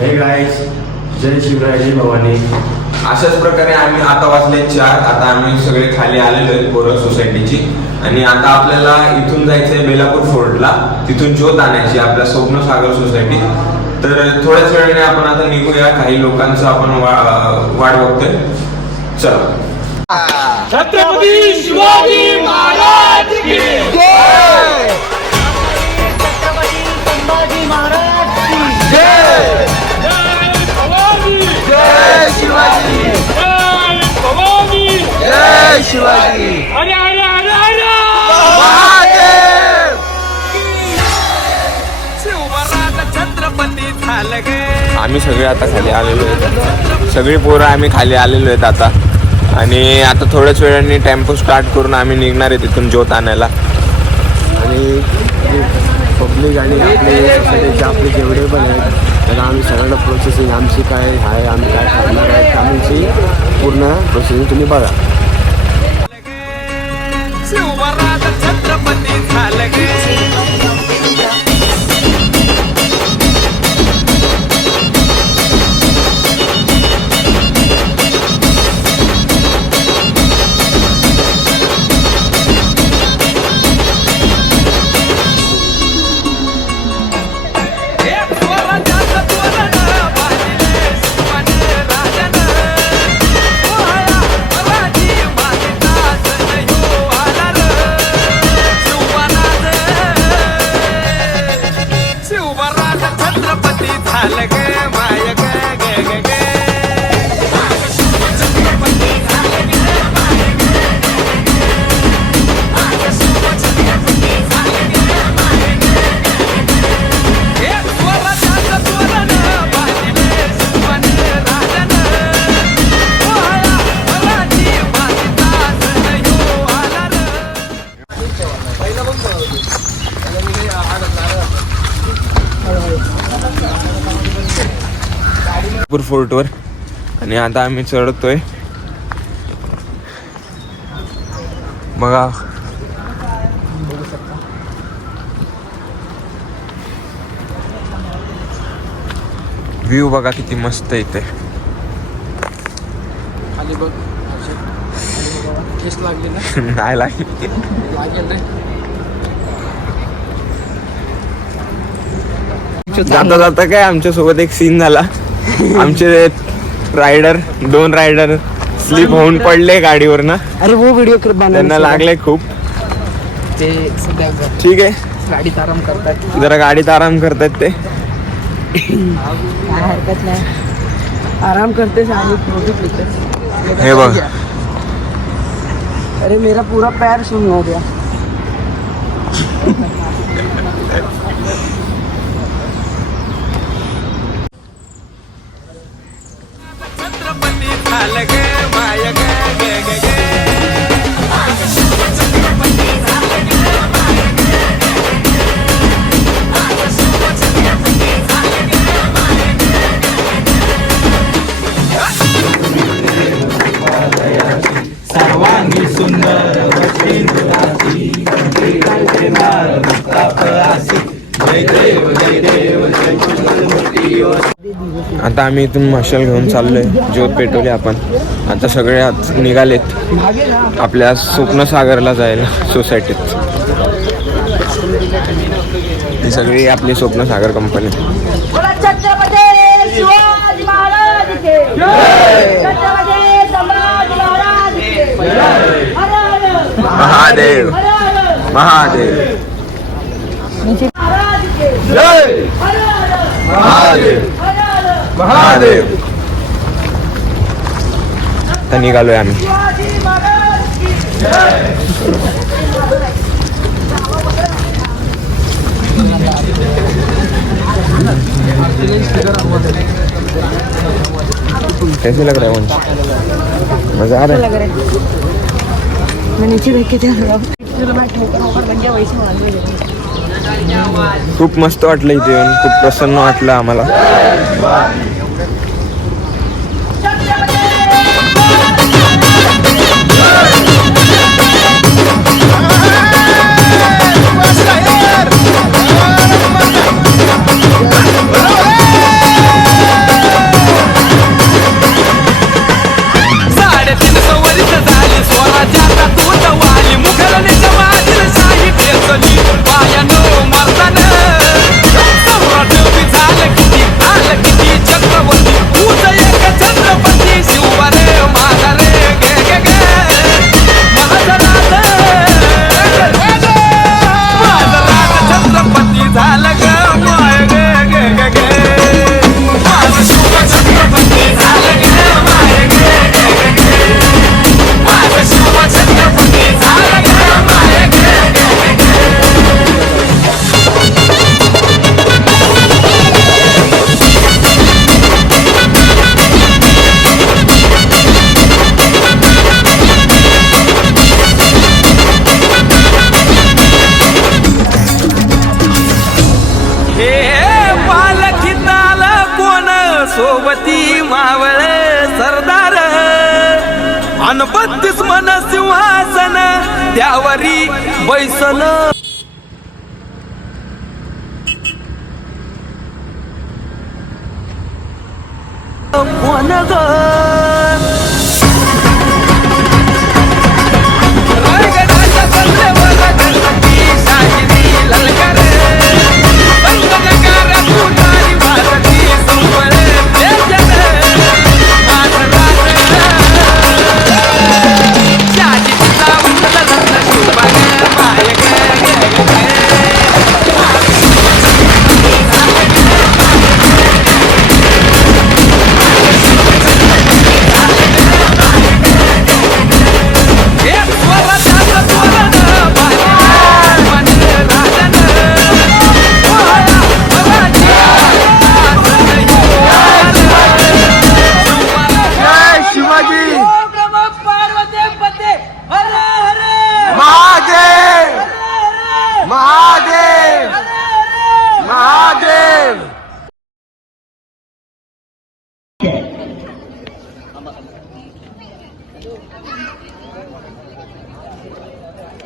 हे गाईज, जय शिवराय जय भवानी. अशाच प्रकारे आम्ही आता वाजले 4. आता आम्ही सगळे खाली आलेलो आहेत पोरं सोसायटीची. आणि आता आपल्याला इथून जायचंय बेलापूर फोर्टला, तिथून ज्योत आणायची आपल्या स्वप्नसागर सोसायटी. तर थोड्याच वेळाने आपण आता निघूया. काही लोकांचं आपण वाट बघतोय. चला. छत्रपती शिवाजी महाराज की जय. छत्रपती संभाजी महाराज की जय. जय भवानी. जय शिवाजी. जय भवानी. जय शिवाजी. अरे अरे अरे अरे महादेव. शिवराज छत्रपती झालं गे. आम्ही सगळे आता खाली आलेलो आहेत. सगळी पोरं आम्ही खाली आलेलो आहेत आता. आणि आता थोड्याच वेळाने टेम्पो स्टार्ट करून आम्ही निघणार आहे तिथून ज्योत आणायला. आणि पब्लिक आणि आपले सोसायटीचे आपले जेवढे पण आहेत तर आम्ही सगळं प्रोसेसिंग आमची काय आहे, आम्ही काय करणार आहे आमची पूर्ण प्रोसेसिंग तुम्ही बघा. शिवराज छत्रपती झालं गे. फोर्टवर. आणि आता आम्ही चढतोय बघा. व्ह्यू बघा किती मस्त इथे. खाली बघ केस लागली ना. नाही लागली. लागेल रे. जाता जाता काय आमच्या सोबत एक सीन झाला. आमचे रायडर 2 रायडर स्लिप होऊन पडले गाडीवर ना. अरे वो व्हिडिओ कर. त्यांना लागले खूप. ते सध्या ठीक आहे, गाडीत आराम करतात. जरा गाडीत आराम करतात ते. काय हरकत नाही, आराम करते सारे. हे बघ. अरे मेरा पूरा पैर सुन हो गया. सर्वांगी सुंदर वस्तींद्राची जय देव जय देव जय चंद्रमूर्ती. आता आम्ही इथून मशाल घेऊन चाललोय. ज्योत पेटवली आपण. आता सगळे निघालेत आपल्या स्वप्नसागरला जायला सोसायटीत. ही सगळी आपली स्वप्नसागर कंपनी. छत्रपती शिवाजी महाराज के जय. छत्रपती संभाजी महाराज के जय. हर हर महादेव महादेव महाराज के जय. हर हर महादेव महादेव. आता निघालोय आम्ही. शिवाजी महाराज की जय. कैसे लग रहा है वंश? मजा आ रहा है. मैं नीचे देख के खूप मस्त वाटलं इथे येऊन. खूप प्रसन्न वाटलं आम्हाला. सोबती मावळे सरदार अन 32 मन सिंहासन त्यावरी बैसन कोण ग रायगडाच्या कल्लेवर गणपती साजरी ललकार पंकजकार पुतारी भारती संवळ तेजन माधरात शाजीचा उंच रत्न शोभाग मायक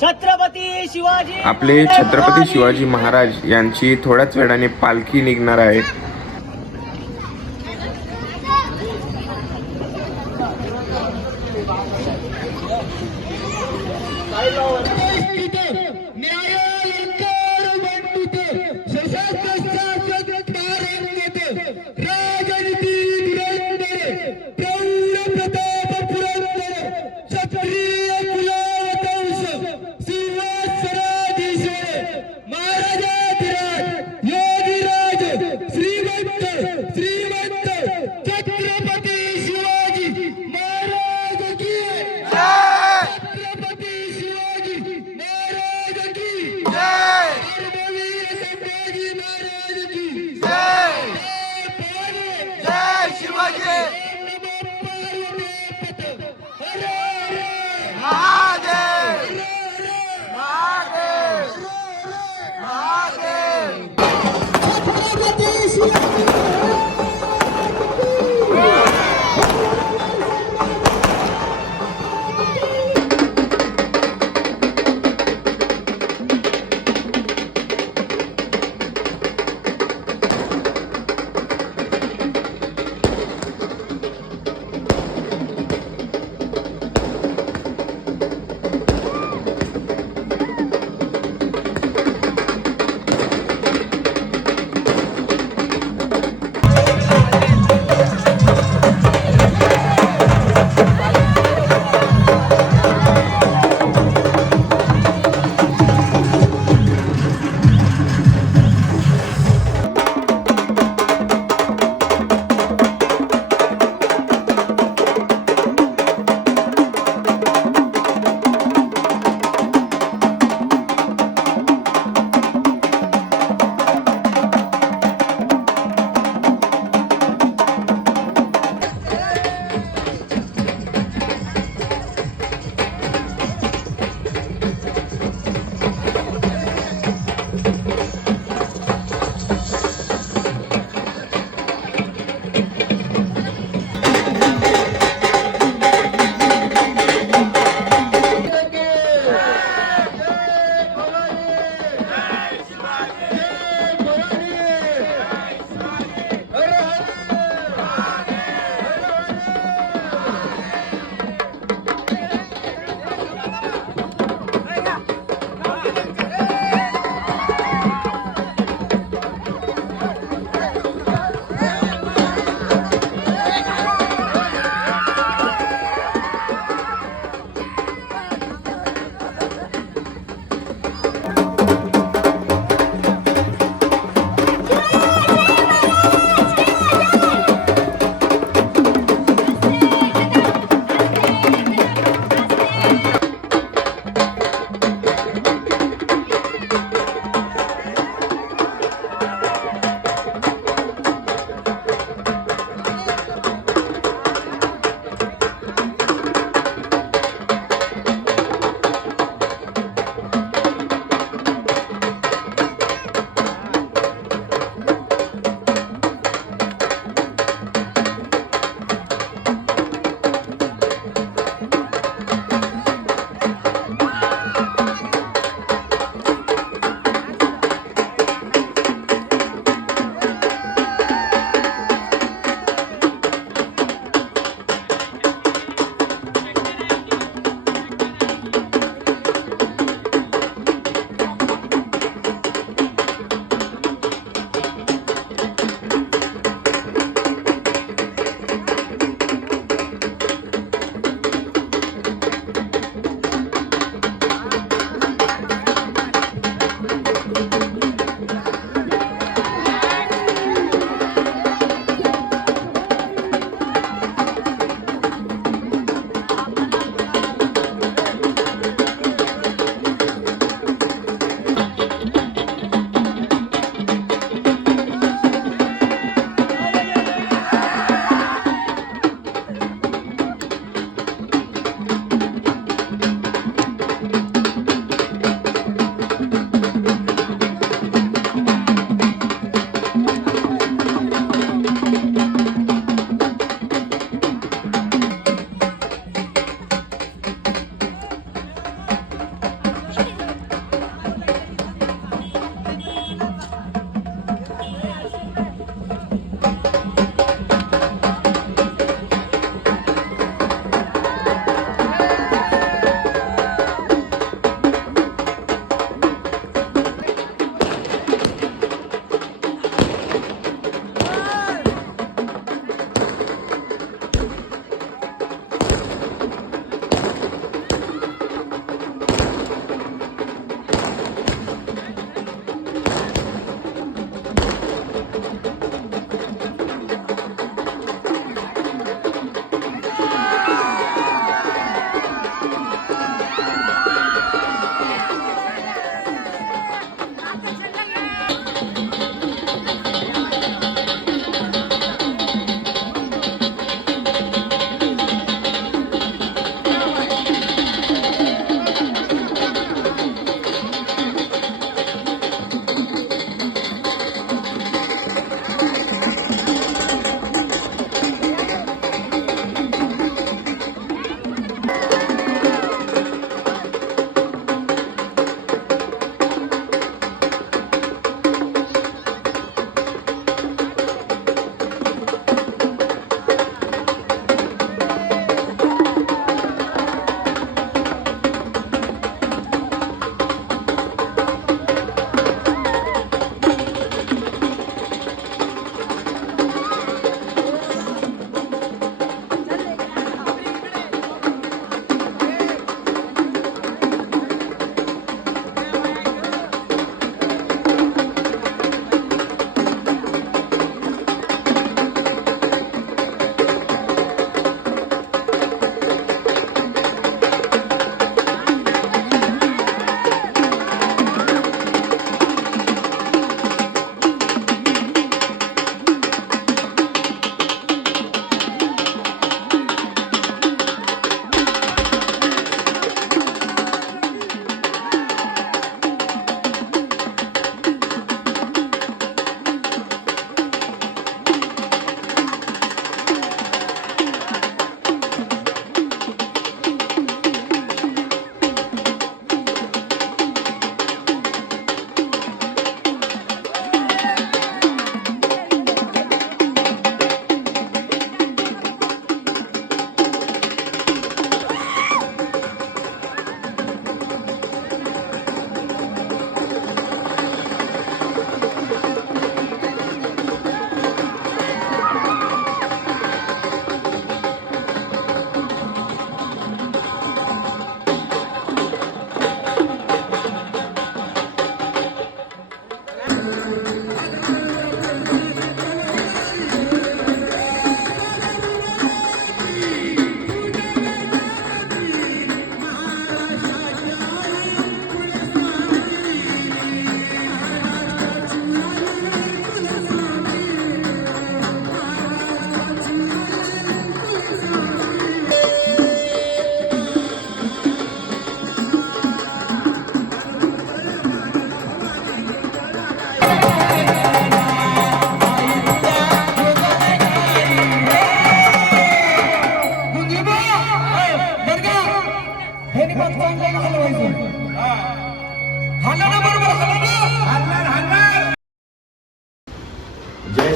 छत्रपती शिवाजी आपले छत्रपती शिवाजी महाराज यांची थोड्याच वेळाने पालखी निघणार आहे.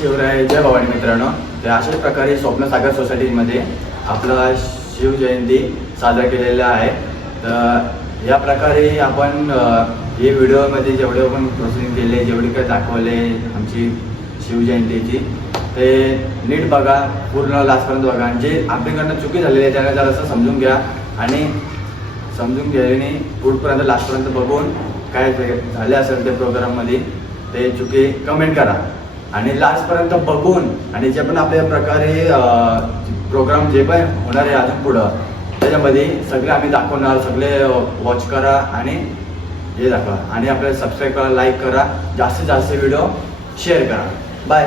शिवराय जय भवानी मित्रांनो. तर अशाच प्रकारे स्वप्नसागर सोसायटीमध्ये आपला शिवजयंती साजरा केलेला आहे. तर या प्रकारे आपण हे व्हिडिओमध्ये जेवढे पण प्रोसेसिंग केले, जेवढे काय दाखवले आमची शिवजयंतीची, ते नीट बघा, पूर्ण लास्टपर्यंत बघा. आणि जे आपल्याकडनं चुकी झालेली आहे त्यांना जरासं समजून घ्या आणि समजून घ्यायने पुढपर्यंत लास्टपर्यंत बघून काय झाले असेल ते प्रोग्राममध्ये ते चुकी कमेंट करा. आणि लास्टपर्यंत बघून आणि जे पण आपल्या प्रकारे प्रोग्राम जे पण होणार आहे अजून पुढं त्याच्यामध्ये सगळे आम्ही दाखवणार. सगळे वॉच करा आणि हे दाखवा आणि आपल्याला सबस्क्राईब करा, लाईक करा, जास्तीत जास्त व्हिडिओ शेअर करा. बाय.